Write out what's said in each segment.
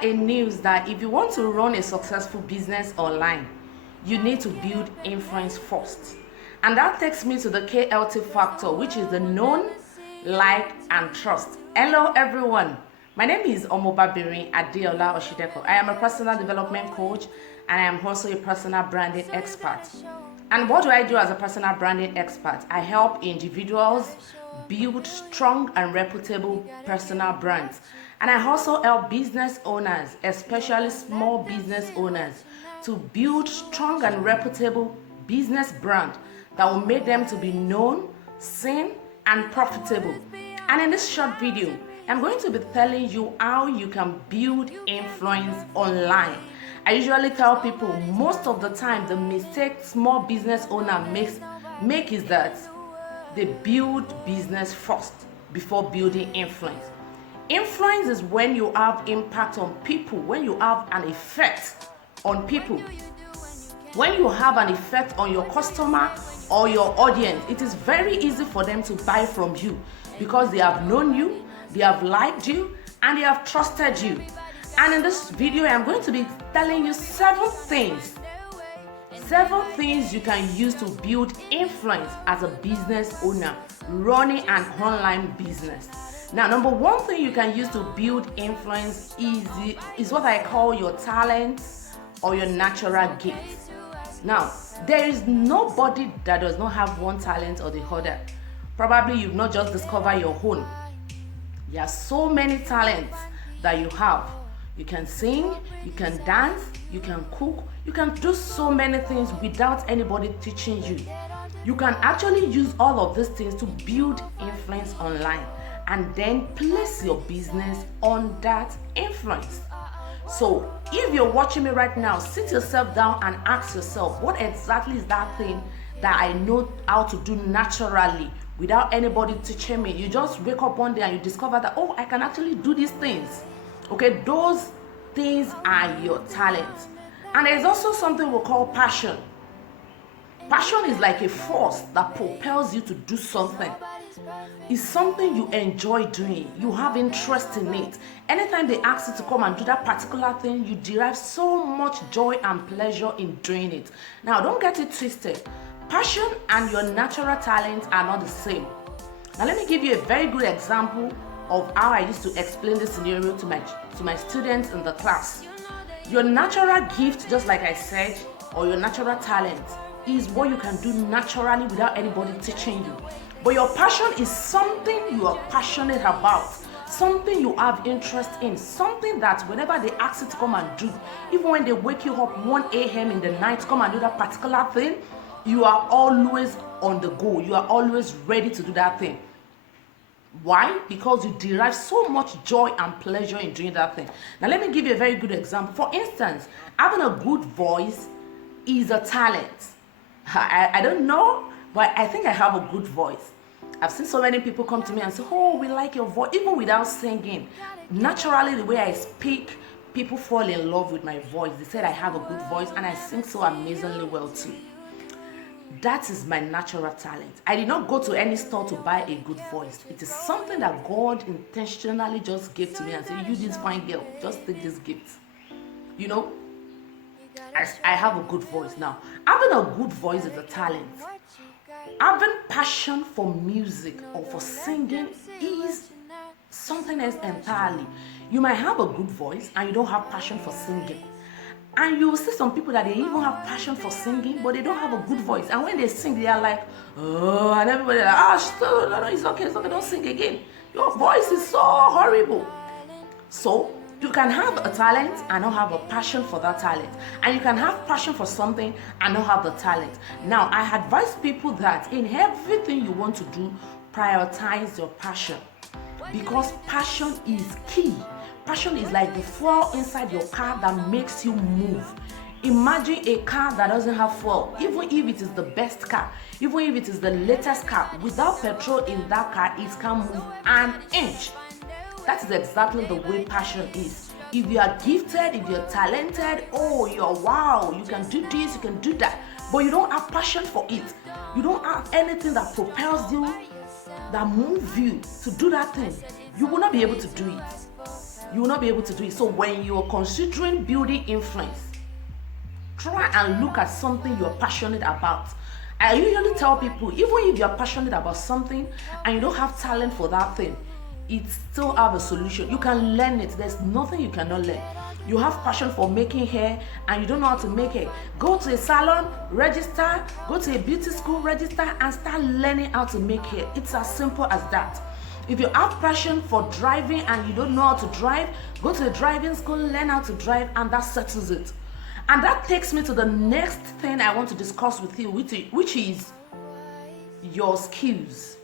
hear a news that if you want to run a successful business online, you need to build influence first. And that takes me to the KLT factor, which is the known, like, and trust. Hello, everyone. My name is Omobabiri Adeola Oshideko. I am a personal development coach and I am also a personal branding expert. And what do I do as a personal branding expert? I help individuals build strong and reputable personal brands. And I also help business owners, especially small business owners, to build strong and reputable business brand that will make them to be known, seen, and profitable. And in this short video, I'm going to be telling you how you can build influence online. I usually tell people most of the time the mistake small business owner make is that they build business first before building influence. Influence is when you have impact on people, when you have an effect on people. When you have an effect on your customer or your audience, it is very easy for them to buy from you because they have known you, they have liked you, and they have trusted you. And in this video, I'm going to be telling you seven things you can use to build influence as a business owner running an online business. Now, number one thing you can use to build influence is what I call your talent or your natural gift. Now, there is nobody that does not have one talent or the other. Probably you've not just discovered your own. There are so many talents that you have. You can sing, you can dance, you can cook, you can do so many things without anybody teaching you. You can actually use all of these things to build influence online and then place your business on that influence. So if you're watching me right now, sit yourself down and ask yourself, what exactly is that thing that I know how to do naturally without anybody teaching me? You just wake up one day and you discover that, oh, I can actually do these things. Okay, those things are your talents. And there's also something we call passion. Passion is like a force that propels you to do something. It's something you enjoy doing. You have interest in it. Anytime they ask you to come and do that particular thing, you derive so much joy and pleasure in doing it. Now, don't get it twisted. Passion and your natural talents are not the same. Now, let me give you a very good example of how I used to explain this scenario to my students in the class. Your natural gift, just like I said, or your natural talent is what you can do naturally without anybody teaching you. But your passion is something you are passionate about, something you have interest in, something that whenever they ask you to come and do, even when they wake you up 1 a.m. in the night to come and do that particular thing, you are always on the go. You are always ready to do that thing. Why? Because you derive so much joy and pleasure in doing that thing. Now, let me give you a very good example. For instance, having a good voice is a talent. I don't know, but I think I have a good voice. I've seen so many people come to me and say, oh, we like your voice, even without singing. Naturally, the way I speak, people fall in love with my voice. They said I have a good voice and I sing so amazingly well too. That is my natural talent. I did not go to any store to buy a good voice. It is something that God intentionally just gave to me and said, you this fine girl, just take this gift. You know, I have a good voice. Now, having a good voice is a talent. Having passion for music or for singing is something else entirely. You might have a good voice and you don't have passion for singing. And you will see some people that they even have passion for singing, but they don't have a good voice. And when they sing, they are like, oh, and everybody like, no, it's okay, don't sing again. Your voice is so horrible. So you can have a talent and not have a passion for that talent. And you can have passion for something and not have the talent. Now, I advise people that in everything you want to do, prioritize your passion. Because passion is key. Passion is like the fuel inside your car that makes you move. Imagine a car that doesn't have fuel, even if it is the best car, even if it is the latest car, without petrol in that car, it can't move an inch. That is exactly the way passion is. If you are gifted, if you're talented, oh, you're wow, you can do this, you can do that, but you don't have passion for it. You don't have anything that propels you, that moves you to do that thing. You will not be able to do it. you will not be able to do it. So when you're considering building influence, try and look at something you're passionate about. I usually tell people, even if you're passionate about something and you don't have talent for that thing, it still have a solution. You can learn it. There's nothing you cannot learn. You have passion for making hair and you don't know how to make it. Go to a salon, register, go to a beauty school, register, and start learning how to make hair. It's as simple as that. If you have passion for driving and you don't know how to drive, go to a driving school, learn how to drive, and that settles it. And that takes me to the next thing I want to discuss with you, which is your skills.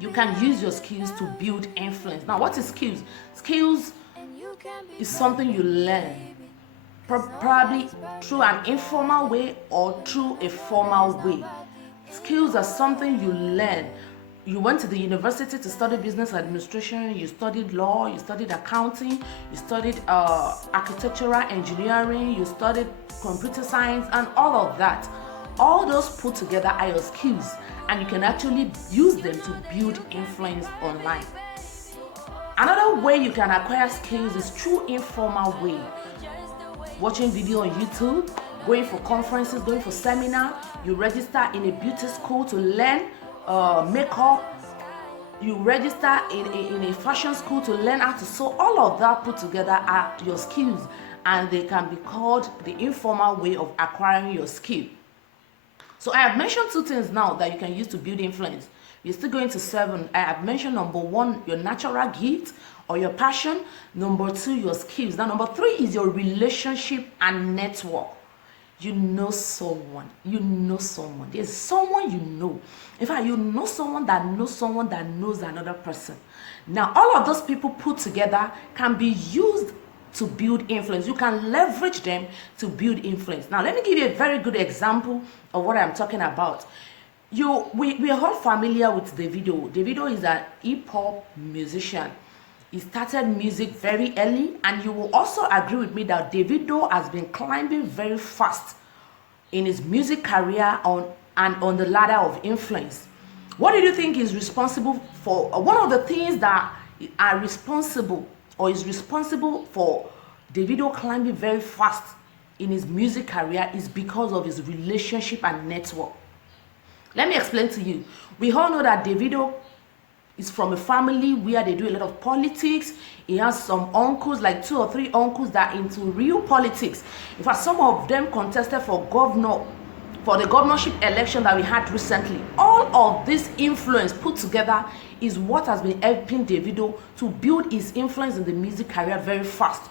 You can use your skills to build influence. Now, what is skills? Skills is something you learn, probably through an informal way or through a formal way. Skills are something you learn. You went to the university to study business administration, you studied law, you studied accounting, you studied architectural engineering, you studied computer science, and all of that. All those put together are your skills, and you can actually use them to build influence online. Another way you can acquire skills is through informal way. Watching video on YouTube, going for conferences, going for seminars, you register in a beauty school to learn makeup, you register in a fashion school to learn how to sew. All of that put together are your skills, and they can be called the informal way of acquiring your skill. So I have mentioned two things now that you can use to build influence. We're still going to 7. I have mentioned number 1, your natural gift or your passion. Number 2, your skills. Now number 3 is your relationship and network. You know someone. There's someone you know. In fact, you know someone that knows another person. Now, all of those people put together can be used to build influence. You can leverage them to build influence. Now, let me give you a very good example of what I'm talking about. We are all familiar with Davido. Davido is an hip-hop musician. He started music very early, and you will also agree with me that Davido has been climbing very fast in his music career on the ladder of influence. What do you think is responsible for one of the things that are responsible or is responsible for Davido climbing very fast in his music career is because of his relationship and network. Let me explain to you. We all know that Davido is from a family where they do a lot of politics. He has some uncles, like 2 or 3 uncles that are into real politics. In fact, some of them contested for the governorship election that we had recently. All of this influence put together is what has been helping Davido to build his influence in the music career very fast.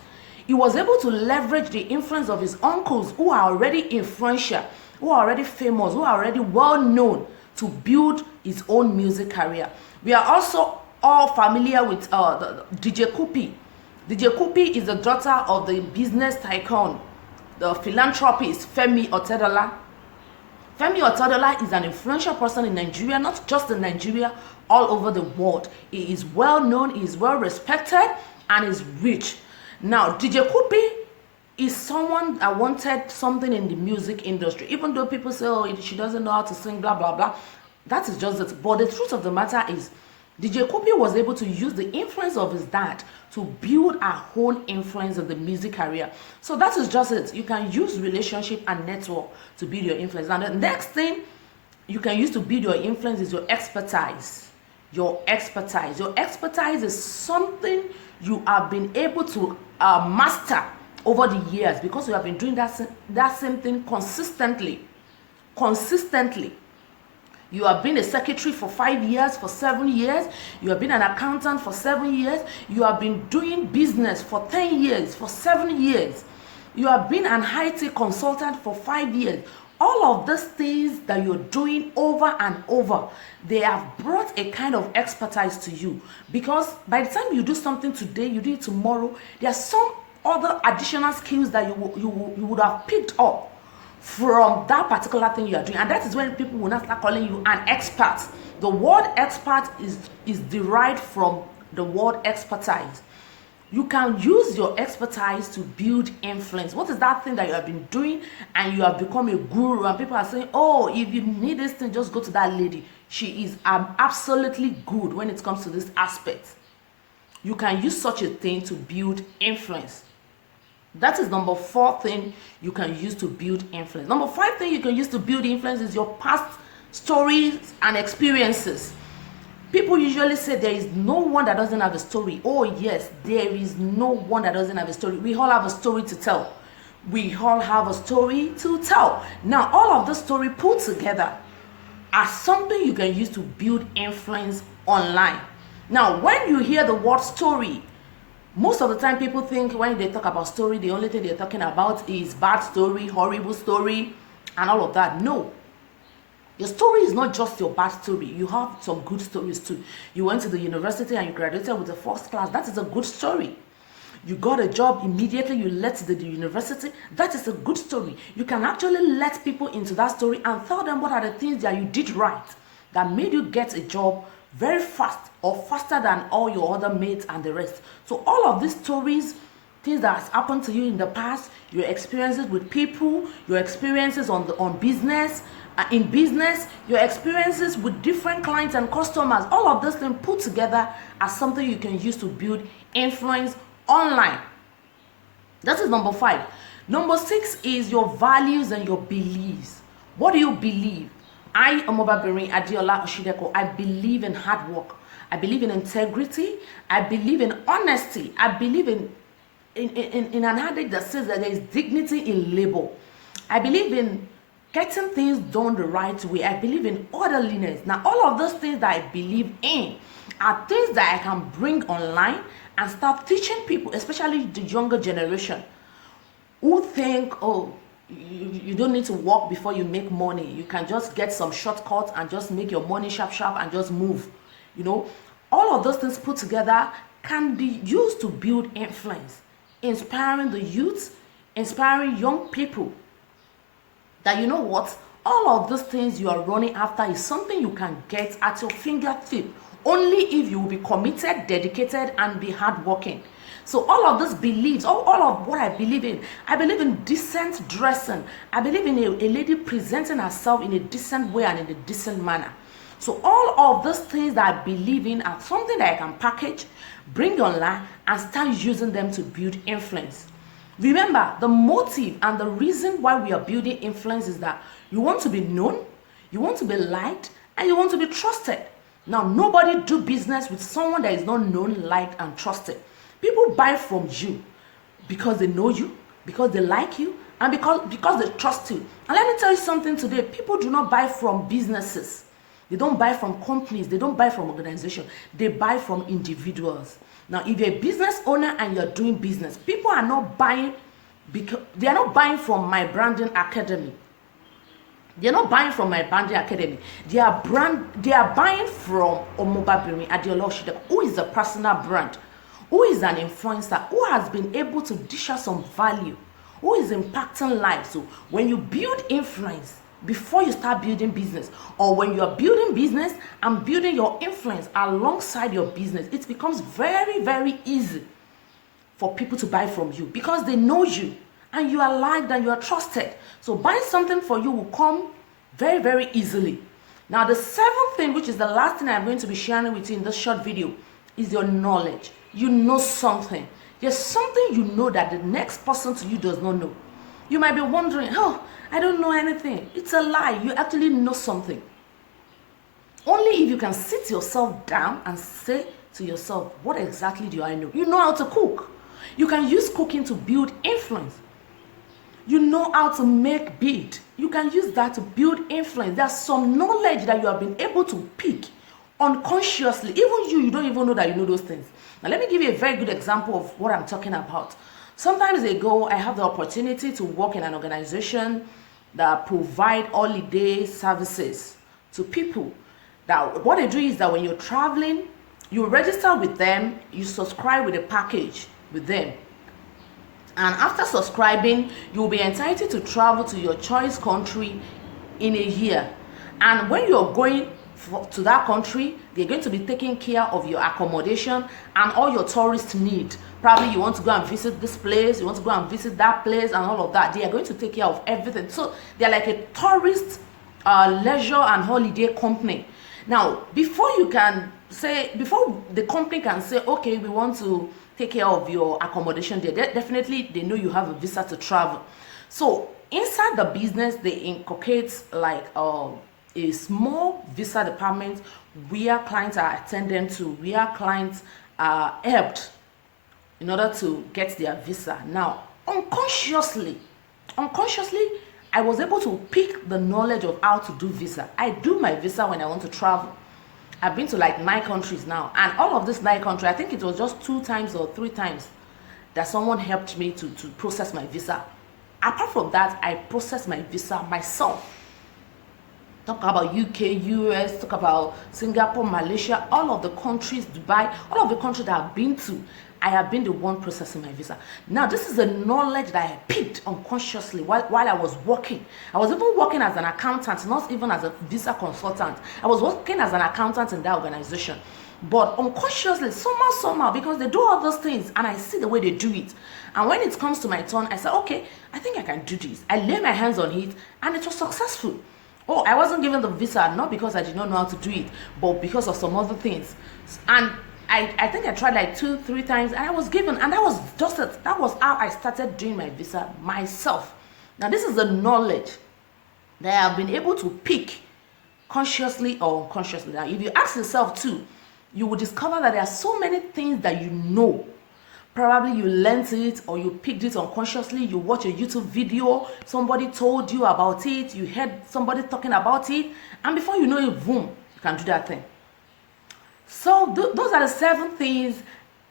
He was able to leverage the influence of his uncles who are already influential, who are already famous, who are already well known, to build his own music career. We are also all familiar with DJ Cuppy. DJ Cuppy is the daughter of the business tycoon, the philanthropist Femi Otedola. Femi Otedola is an influential person in Nigeria, not just in Nigeria, all over the world. He is well known, he is well respected, and is rich. Now, DJ Cuppy is someone that wanted something in the music industry, even though people say, oh, she doesn't know how to sing, blah, blah, blah. That is just it. But the truth of the matter is, DJ Cuppy was able to use the influence of his dad to build a whole influence in the music career. So that is just it. You can use relationship and network to build your influence. And the next thing you can use to build your influence is your expertise. Your expertise. Your expertise is something you have been able to master over the years because you have been doing that same thing consistently. You have been a secretary for 5 years, for 7 years. You have been an accountant for 7 years. You have been doing business for 10 years, for 7 years. You have been an IT consultant for 5 years. All of these things that you're doing over and over, they have brought a kind of expertise to you. Because by the time you do something today, you do it tomorrow, there are some other additional skills that you would have picked up from that particular thing you are doing. And that is when people will not start calling you an expert. The word expert is derived from the word expertise. You can use your expertise to build influence. What is that thing that you have been doing and you have become a guru, and people are saying, oh, if you need this thing, just go to that lady. She is absolutely good when it comes to this aspect. You can use such a thing to build influence. That is number 4 thing you can use to build influence. Number 5 thing you can use to build influence is your past stories and experiences. People usually say there is no one that doesn't have a story. Oh yes, there is no one that doesn't have a story. We all have a story to tell. We all have a story to tell. Now, all of the story put together are something you can use to build influence online. Now, when you hear the word story, most of the time people think when they talk about story, the only thing they're talking about is bad story, horrible story, and all of that. No. Your story is not just your bad story. You have some good stories too. You went to the university and you graduated with a first class. That is a good story. You got a job immediately, you left the university. That is a good story. You can actually let people into that story and tell them what are the things that you did right that made you get a job very fast or faster than all your other mates and the rest. So all of these stories, things that has happened to you in the past, your experiences with people, your experiences on business, in business, your experiences with different clients and customers, all of those things put together as something you can use to build influence online. That is number 5. Number 6 is your values and your beliefs. What do you believe? I, Omobabiri Adiola Oshideko, I believe in hard work. I believe in integrity. I believe in honesty. I believe in an adage that says that there is dignity in labor. I believe in getting things done the right way. I believe in orderliness. Now, all of those things that I believe in are things that I can bring online and start teaching people, especially the younger generation, who think, oh, you don't need to work before you make money. You can just get some shortcuts and just make your money sharp and just move. You know, all of those things put together can be used to build influence, inspiring the youth, inspiring young people. That you know what, all of those things you are running after is something you can get at your fingertip only if you will be committed, dedicated, and be hardworking. So all of those beliefs, all of what I believe in decent dressing. I believe in a lady presenting herself in a decent way and in a decent manner. So all of those things that I believe in are something that I can package, bring online, and start using them to build influence. Remember, the motive and the reason why we are building influence is that you want to be known, you want to be liked, and you want to be trusted. Now, nobody do business with someone that is not known, liked, and trusted. People buy from you because they know you, because they like you, and because they trust you. And let me tell you something today. People do not buy from businesses. They don't buy from companies. They don't buy from organizations. They buy from individuals. Now, if you're a business owner and you're doing business, people are not buying because they are not buying from my branding academy. They're not buying from my branding academy. They are buying from Omobabiri Adiola Oshideko, who is a personal brand, who is an influencer, who has been able to dish out some value, who is impacting lives. So when you build influence before you start building business, or when you're building business and building your influence alongside your business, it becomes very, very easy for people to buy from you because they know you and you are liked and you are trusted. So buying something for you will come very, very easily. Now, the 7th thing, which is the last thing I'm going to be sharing with you in this short video, is your knowledge. You know something. There's something you know that the next person to you does not know. You might be wondering, oh, I don't know anything. It's a lie. You actually know something. Only if you can sit yourself down and say to yourself, what exactly do I know? You know how to cook. You can use cooking to build influence. You know how to make bead. You can use that to build influence. There's some knowledge that you have been able to pick unconsciously. Even you don't even know that you know those things. Now, let me give you a very good example of what I'm talking about. Sometimes ago, I have the opportunity to work in an organization that provide holiday services to people. That what they do is that when you're traveling, you register with them, you subscribe with a package with them. And after subscribing, you'll be entitled to travel to your choice country in a year. And when you're going to that country, they're going to be taking care of your accommodation and all your tourist need. Probably you want to go and visit this place, you want to go and visit that place and all of that. They are going to take care of everything. So they're like a tourist leisure and holiday company. Now, before you can say, before the company can say, okay, we want to take care of your accommodation there, definitely they know you have a visa to travel. So inside the business, they inculcate like a small visa department where clients are attended to, where clients are helped in order to get their visa. Now, unconsciously, I was able to pick the knowledge of how to do visa. I do my visa when I want to travel. I've been to like 9 countries now, and all of these 9 countries, I think it was just 2 times or 3 times that someone helped me to process my visa. Apart from that, I process my visa myself. Talk about UK, US, talk about Singapore, Malaysia, all of the countries, Dubai, all of the countries that I've been to, I have been the one processing my visa. Now, this is the knowledge that I picked unconsciously while I was working. I was even working as an accountant, not even as a visa consultant. I was working as an accountant in that organization. But unconsciously, somehow, because they do all those things and I see the way they do it. And when it comes to my turn, I say, okay, I think I can do this. I lay my hands on it and it was successful. Oh, I wasn't given the visa, not because I did not know how to do it, but because of some other things. And I think I tried like 2-3 times and I was given, and that was just it. That was how I started doing my visa myself. Now, this is the knowledge that I have been able to pick consciously or unconsciously. Now, if you ask yourself too, you will discover that there are so many things that you know. Probably you learned it or you picked it unconsciously. You watch a YouTube video, somebody told you about it, you heard somebody talking about it, and before you know it, boom, you can do that thing. So those are the 7 things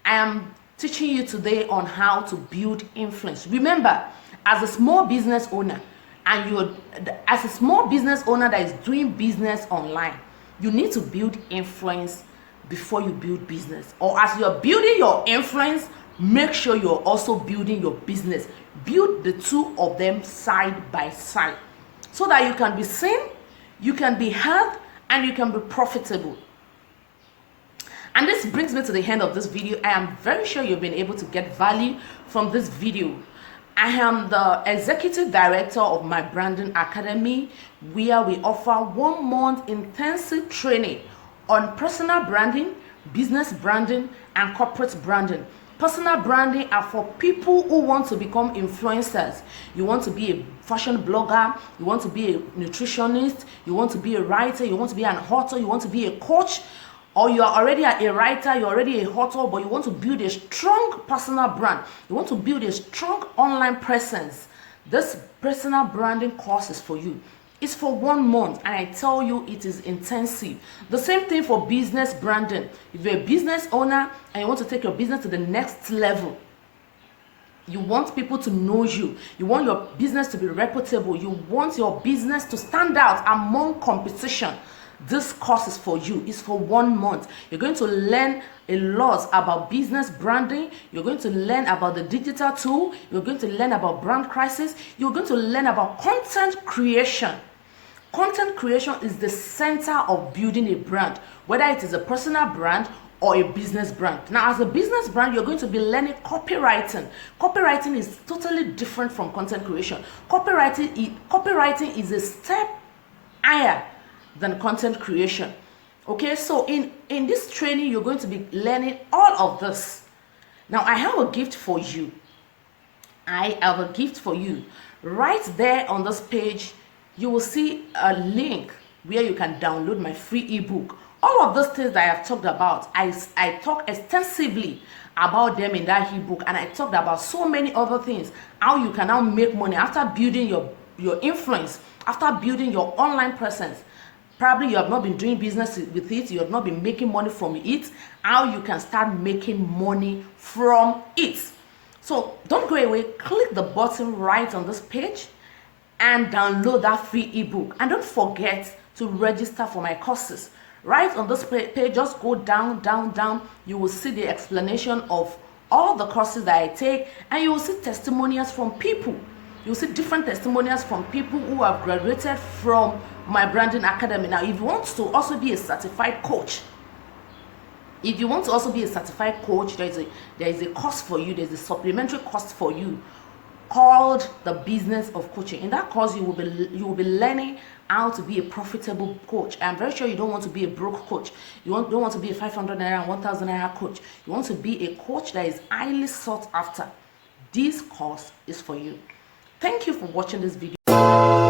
I am teaching you today on how to build influence. Remember, as a small business owner, as a small business owner that is doing business online, you need to build influence before you build business. Or as you're building your influence, make sure you're also building your business. Build the 2 of them side by side so that you can be seen, you can be heard, and you can be profitable. And this brings me to the end of this video. I am very sure you've been able to get value from this video. I am the executive director of My Branding Academy, where we offer 1 month intensive training on personal branding, business branding, and corporate branding. Personal branding are for people who want to become influencers. You want to be a fashion blogger, you want to be a nutritionist, you want to be a writer, you want to be an author, you want to be a coach, or you are already a writer, you're already a author, but you want to build a strong personal brand. You want to build a strong online presence. This personal branding course is for you. It's for 1 month, and I tell you, it is intensive. The same thing for business branding. If you're a business owner and you want to take your business to the next level, you want people to know you, you want your business to be reputable, you want your business to stand out among competition, this course is for you. It's for 1 month. You're going to learn a lot about business branding. You're going to learn about the digital tool. You're going to learn about brand crisis. You're going to learn about content creation. Content creation is the center of building a brand, whether it is a personal brand or a business brand. Now, as a business brand, you're going to be learning copywriting. Copywriting is totally different from content creation. Copywriting is a step higher than content creation. Okay, so in this training, you're going to be learning all of this. Now, I have a gift for you. Right there on this page, you will see a link where you can download my free ebook. All of those things that I have talked about, I talk extensively about them in that ebook, and I talked about so many other things, how you can now make money after building your influence, after building your online presence. Probably you have not been doing business with it, you have not been making money from it, how you can start making money from it. So don't go away, click the button right on this page and download that free ebook. And don't forget to register for my courses. Right on this page, just go down, you will see the explanation of all the courses that I take, and you will see testimonials from people. You'll see different testimonials from people who have graduated from My Branding Academy. Now, if you want to also be a certified coach, there is a course for you, there's a supplementary course for you called the Business of Coaching. In that course, you will be learning how to be a profitable coach. I'm very sure you don't want to be a broke coach. You don't want to be a 500 naira and 1000 naira coach. You want to be a coach that is highly sought after. This course is for you. Thank you for watching this video.